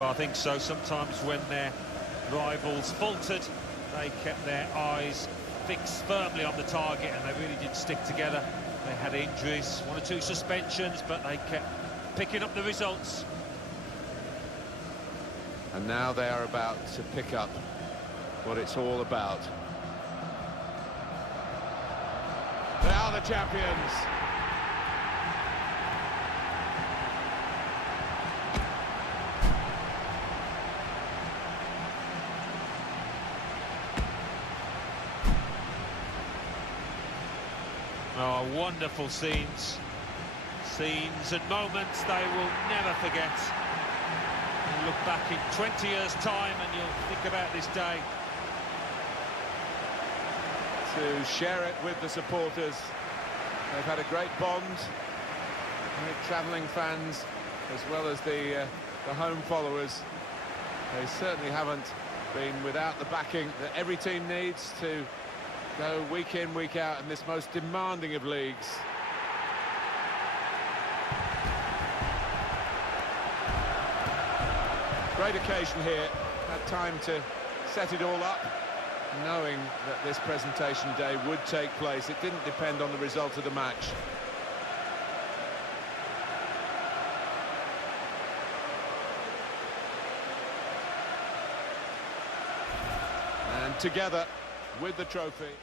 I think so. Sometimes when their rivals faltered, they kept their eyes fixed firmly on the target and they really did stick together. They had injuries, one or two suspensions, but they kept picking up the results. And now they are about to pick up what it's all about. They are the champions. Oh, wonderful scenes. Scenes and moments they will never forget. You look back in 20 years' time and you'll think about this day. To share it with the supporters. They've had a great bond. Great travelling fans, as well as the home followers. They certainly haven't been without the backing that every team needs to go week in, week out in this most demanding of leagues. Great occasion here. Had time to set it all up, knowing that this presentation day would take place. It didn't depend on the result of the match. And together with the trophy.